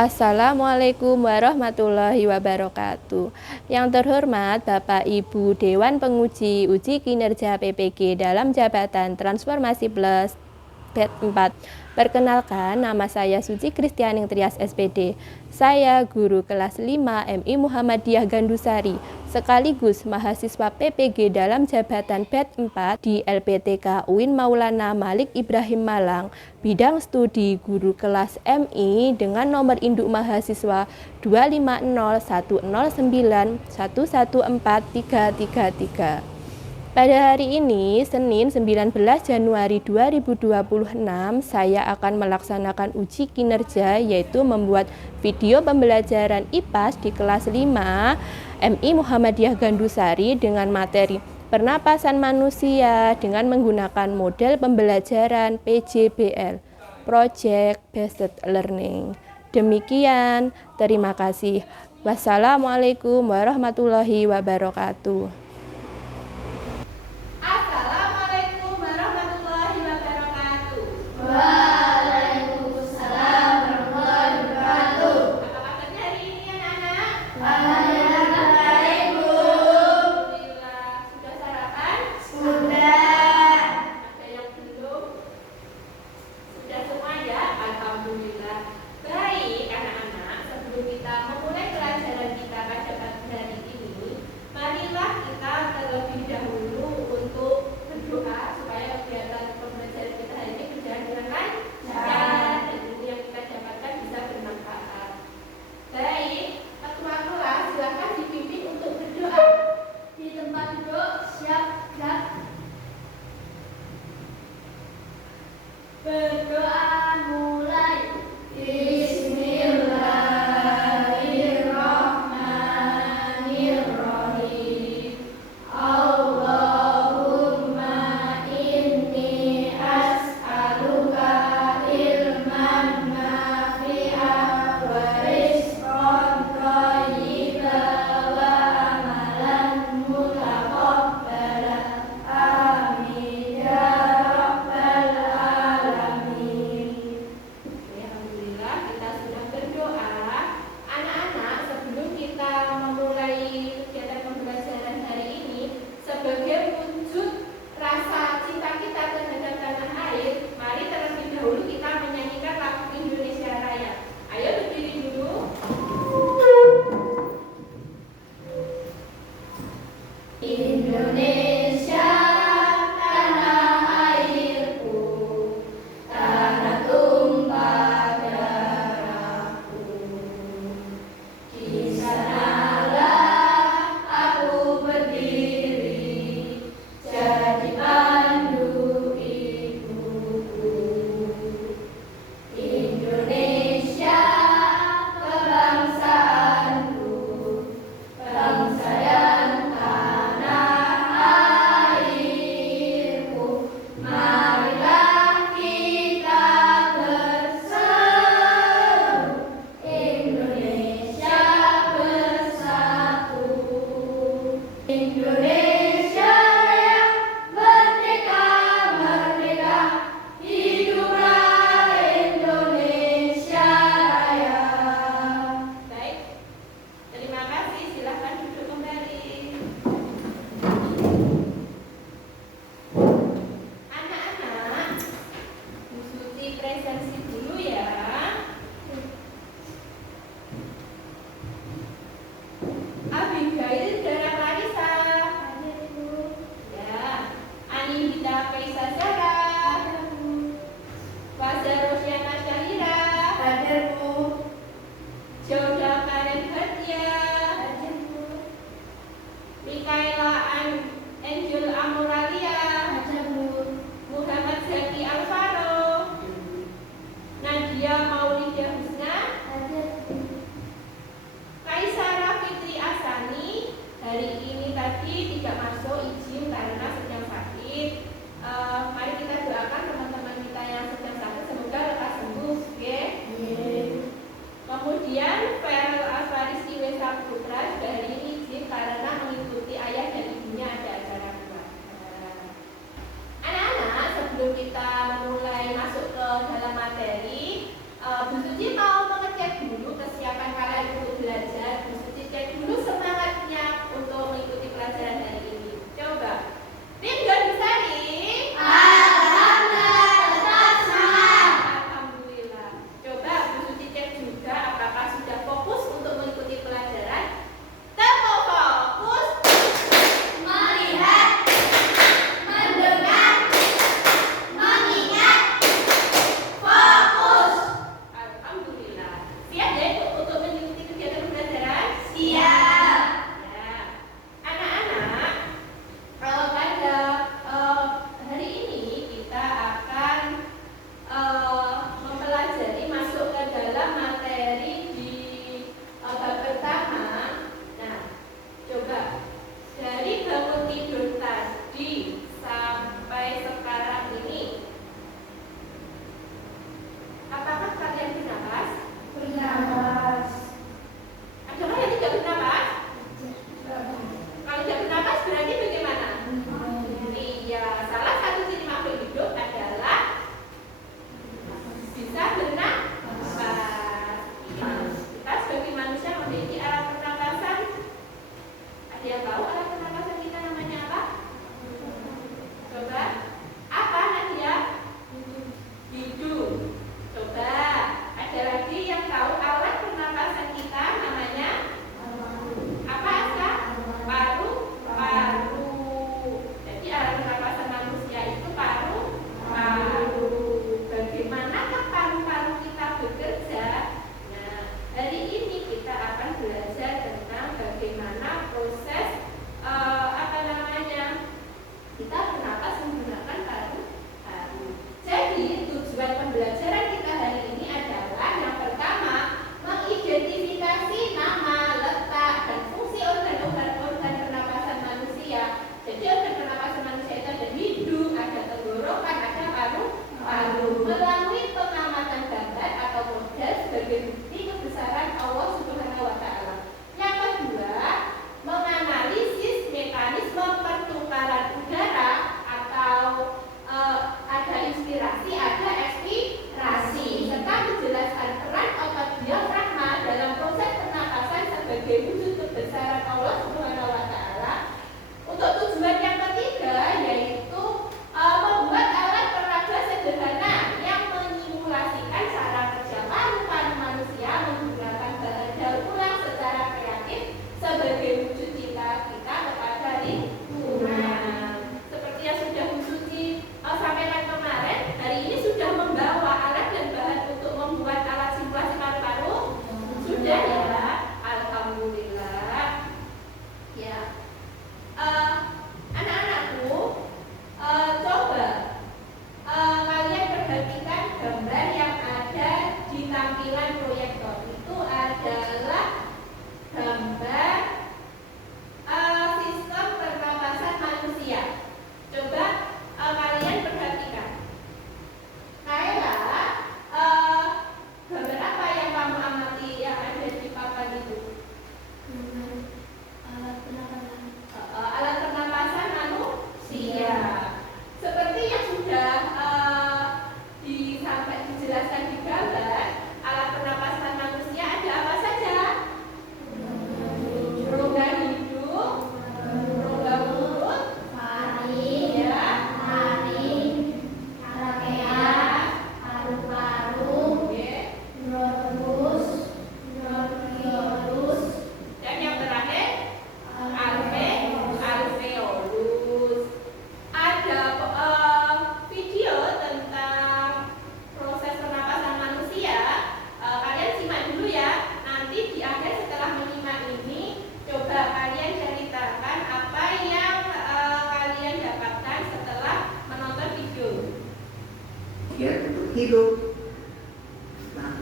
Assalamualaikum warahmatullahi wabarakatuh. Yang terhormat Bapak Ibu Dewan Penguji Uji Kinerja PPG dalam Jabatan Transformasi Plus BED 4. Perkenalkan, nama saya Suci Kristianing Trias SPD. Saya guru kelas 5 MI Muhammadiyah Gandusari, sekaligus mahasiswa PPG dalam Jabatan BED 4 di LPTK UIN Maulana Malik Ibrahim Malang, bidang studi guru kelas MI dengan nomor induk mahasiswa 2501091143333. Pada hari ini, Senin 19 Januari 2026, saya akan melaksanakan uji kinerja, yaitu membuat video pembelajaran IPAS di kelas 5 MI Muhammadiyah Gandusari dengan materi pernapasan manusia dengan menggunakan model pembelajaran PJBL, Project Based Learning. Demikian, terima kasih. Wassalamualaikum warahmatullahi wabarakatuh. Assalamualaikum warahmatullahi wabarakatuh. Waalaikumsalam warahmatullahi wabarakatuh. Apa kabarnya hari ini anak-anak? Alhamdulillah baik, Bu. Alhamdulillah. Sudah sarapan? Sudah. Ada yang belum? Sudah semua ya? Alhamdulillah. Baik anak-anak, sebelum kita memulai pelajaran kita pada pagi hari ini, marilah kita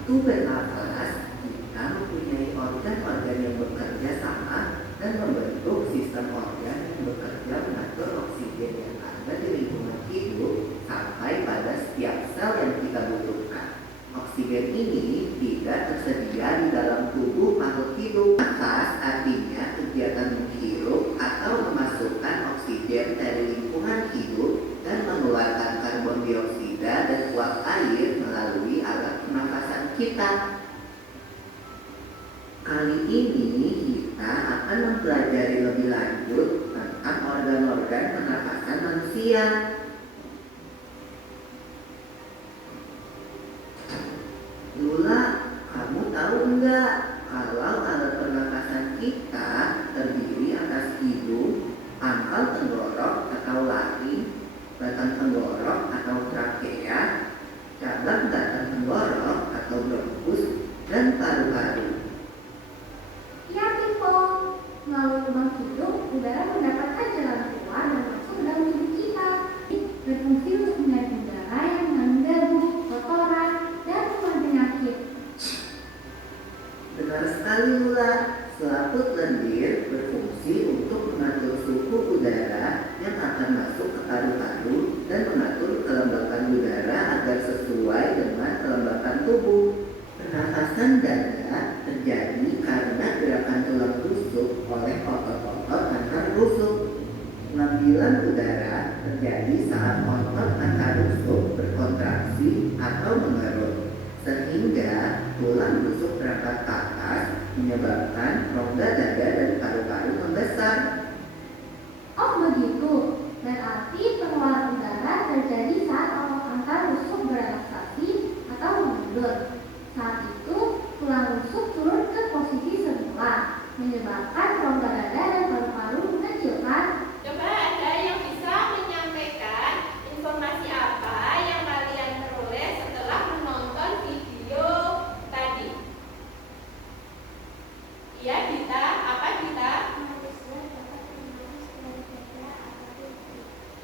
Waktu bernafas, kita mempunyai organ-organ yang bekerja sama dan membentuk sistem organ yang bekerja mengatur oksigen yang ada di lingkungan hidup sampai pada setiap sel yang kita butuhkan. Oksigen ini tidak tersedia di dalam tubuh makhluk hidup. Nafas artinya kegiatan menghirup atau memasukkan oksigen dari lingkungan hidup dan mengeluarkan karbon dioksida dan uap air melalui alat pernafasan kita. Kali ini kita akan mempelajari lebih lanjut tentang organ-organ pernafasan manusia. Lula, kamu tahu enggak kalau alat pernafasan kita terdiri atas hidung, pangkal tenggorok atau laring, batang tenggorok atau trakea, cabang batang tenggorok atau bronkus, dan paru-paru. Ya, Pipo. Melalui lubang hidung, udara mendapatkan jalan keluar dan masuk ke dalam tubuh kita. Berfungsi untuk menyaring udara yang mengandung debu, kotoran, dan kuman penyakit. Benar sekali, Lula. Selaput lendir berfungsi untuk mengatur suhu udara yang akan masuk ke paru-paru dan mengatur kelembapan udara agar sesuai dengan kelembapan tubuh. Pernafasan dada terjadi karena gerakan tulang rusuk oleh otot-otot antar rusuk. Pengambilan udara terjadi saat otot antar rusuk berkontraksi atau mengerut, sehingga tulang rusuk terangkat ke atas menyebabkan rongga dada dan paru-paru membesar. Oh begitu, berarti pengeluaran udara terjadi saat otot antar rusuk berelaksasi atau mengendur. Saat itu, tulang rusuk turun ke posisi semula, menyebabkan rongga dada dan paru-paru mengecilkan. Coba ada yang bisa menyampaikan informasi apa yang kalian peroleh setelah menonton video tadi? Iya, Dita. Apa, Dita?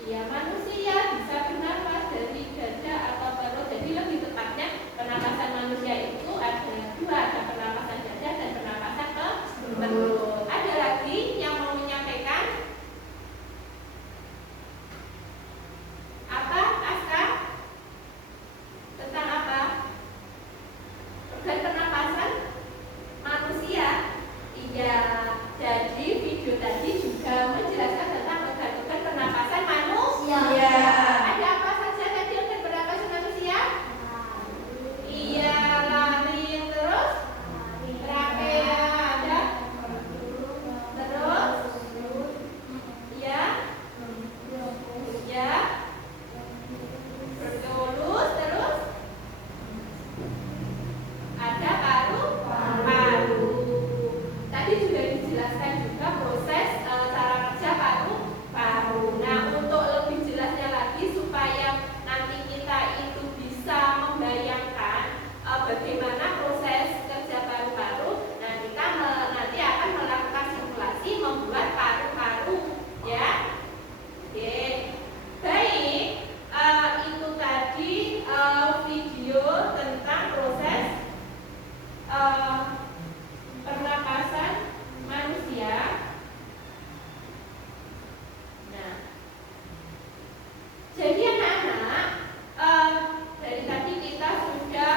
Iya, manusia bisa bernafas dari dada atau perut. Jadi lebih tepatnya pernapasan manusia itu ada dua, ada pernapasan dada dan pernapasan ke perut. Ada lagi yang mau menyampaikan? Apa, Aska? Tentang apa? Organ pernapasan manusia. Iya, jadi video tadi juga menjelaskan tentang organ-organ pernapasan manusia. Iya. Ada apa saja tadi organ pernapasan manusia? Iya, laring, terus trakea ada, terus ya, ya, bertolus, terus ada paru-paru. Tadi sudah dijelaskan juga proses cara kerja paru-paru. Nah, untuk lebih jelasnya lagi supaya nanti kita itu bisa membayangkan bagaimana proses kerja paru-paru, nah kita nanti akan melakukan simulasi membuat paru-paru, ya. Oke, baik. Itu tadi video tentang proses pernapasan manusia. Nah, jadi anak-anak, dari tadi kita sudah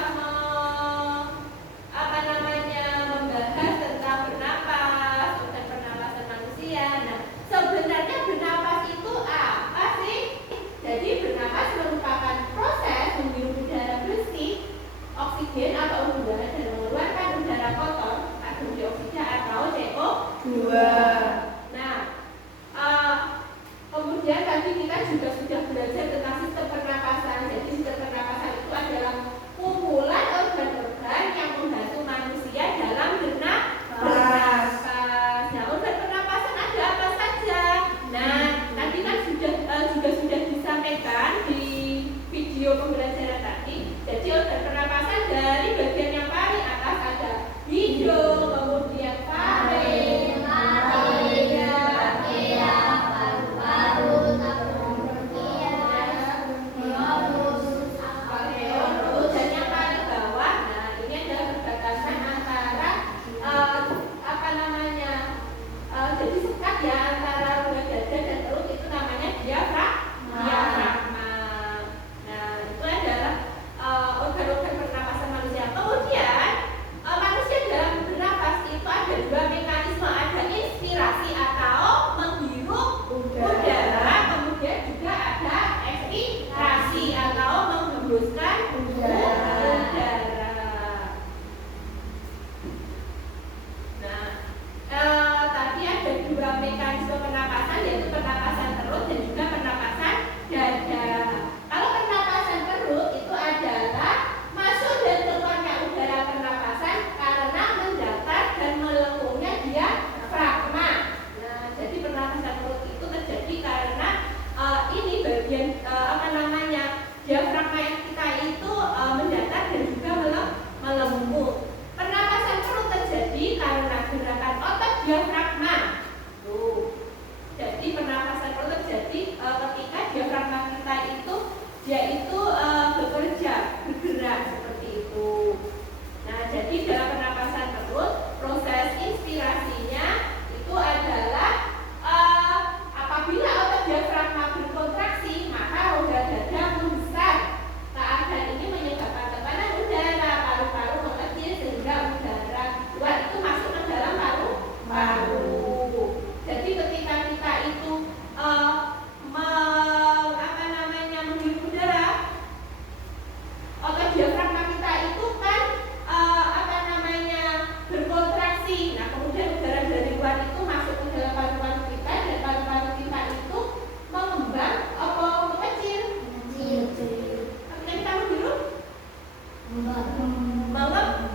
mengembang.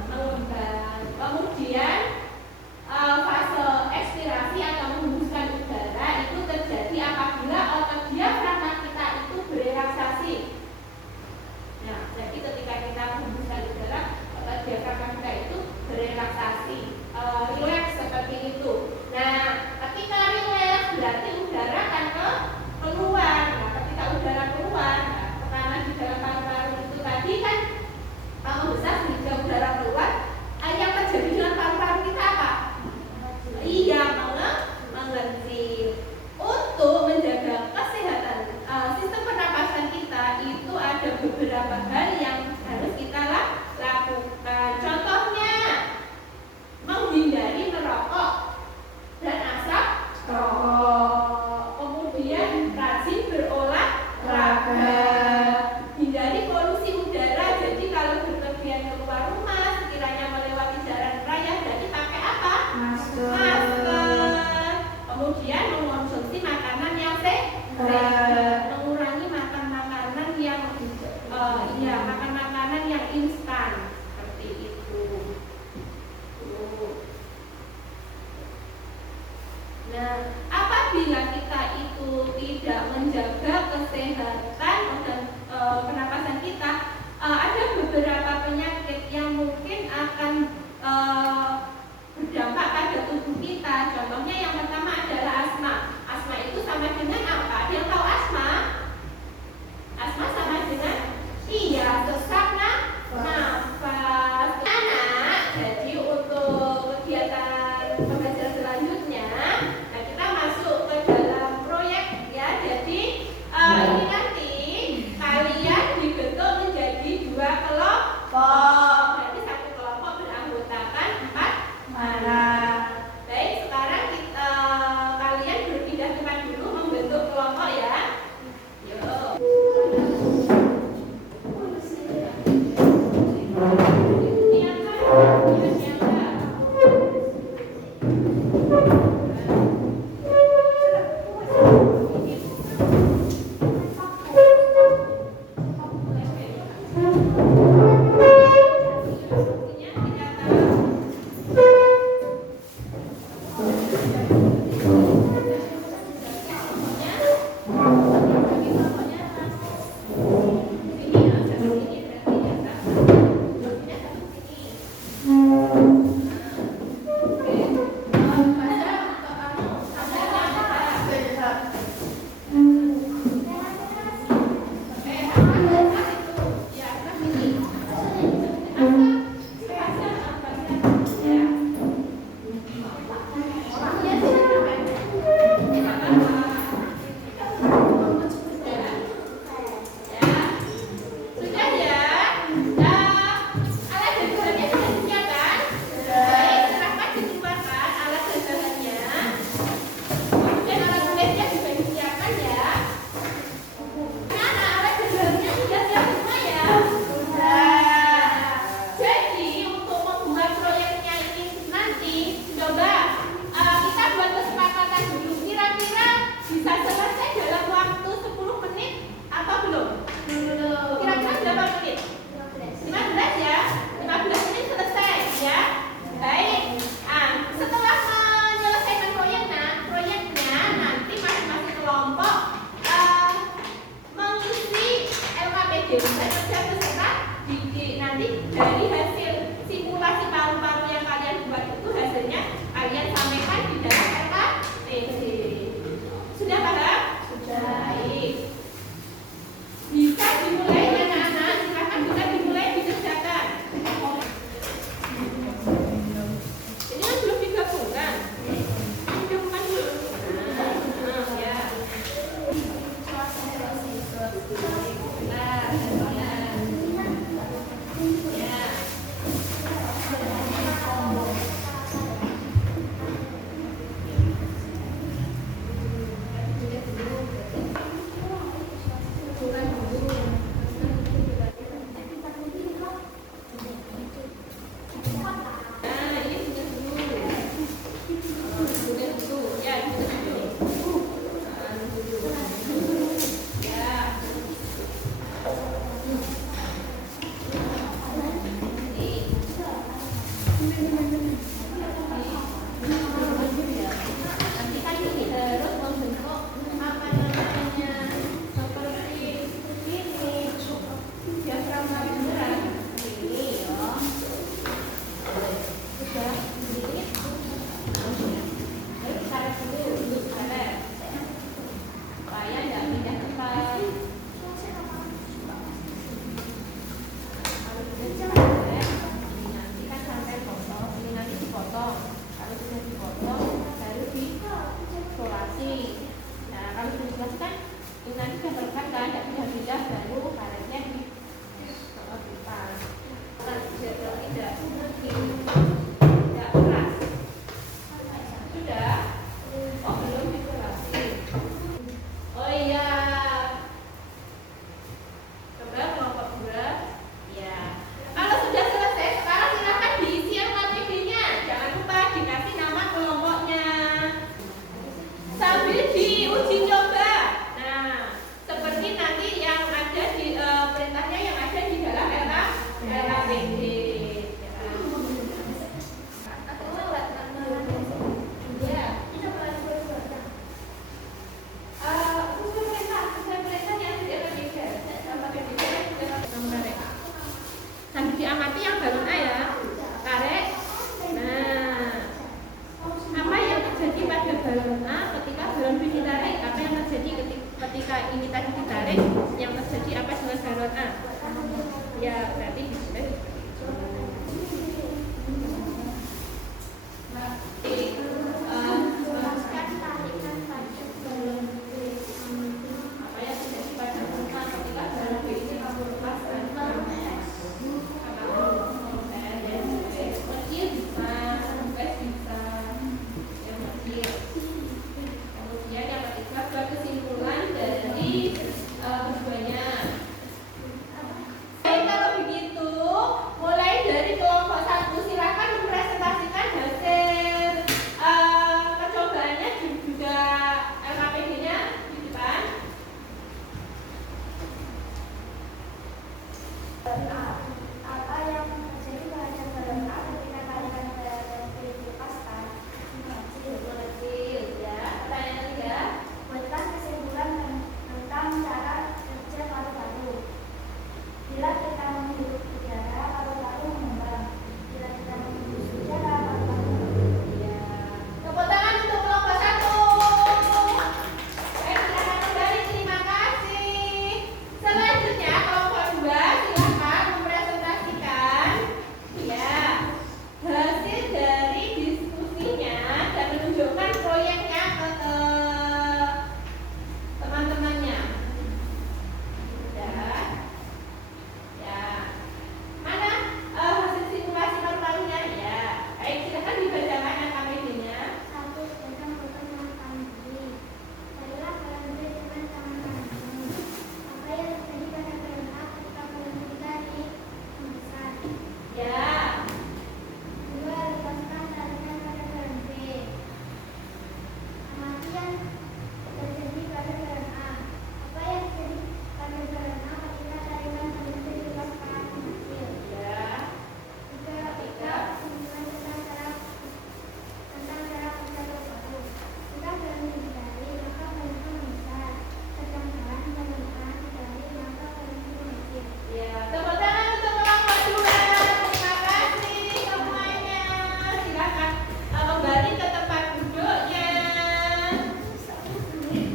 Kemudian fase ekspirasi atau menghembuskan udara itu terjadi apabila otot diafragma kita itu berelaksasi. Nah, jadi ketika kita menghembuskan udara, otot diafragma kita itu berelaksasi, rileks seperti itu. Nah, ketika rileks berarti udara akan keluar. Nah, ketika udara keluar, tekanan di dalam paru-paru itu tadi kan membesar sehingga udara keluar. Yang terjadi dengan paru-paru kita apa? Iya, mengecil. Untuk menjaga kesehatan sistem pernapasan kita itu ada beberapa hal yang harus kita lakukan. Contohnya, menghindari merokok dan asap rokok. Kemudian rajin berolahraga. Hindari polusi udara. Jadi kalau berpergian keluar rumah, sekiranya melewati jalan raya, jadi pakai apa? Masker. Kemudian mengonsumsi makanan yang sehat, mengurangi makan makanan yang makan makanan yang instan seperti itu. Nah, apabila kita itu tidak menjaga kesehatan dan pernapasan kita, ada beberapa penyakit yang mungkin akan berdampak pada tubuh kita. Contohnya yang pertama adalah asma. Asma itu sama dengan apa? Ada yang tahu asma? Asma sama dengan sesak nafas. Anak, jadi untuk kegiatan pembelajaran selanjutnya, nah kita masuk ke dalam proyek ya. Jadi ini nanti kalian dibentuk menjadi 2 kelompok. Berarti satu kelompok beranggotakan 4 orang. Baik, sekarang kalian berpindah tempat dulu membentuk kelompok ya. Yuk. Ya.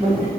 Terima kasih.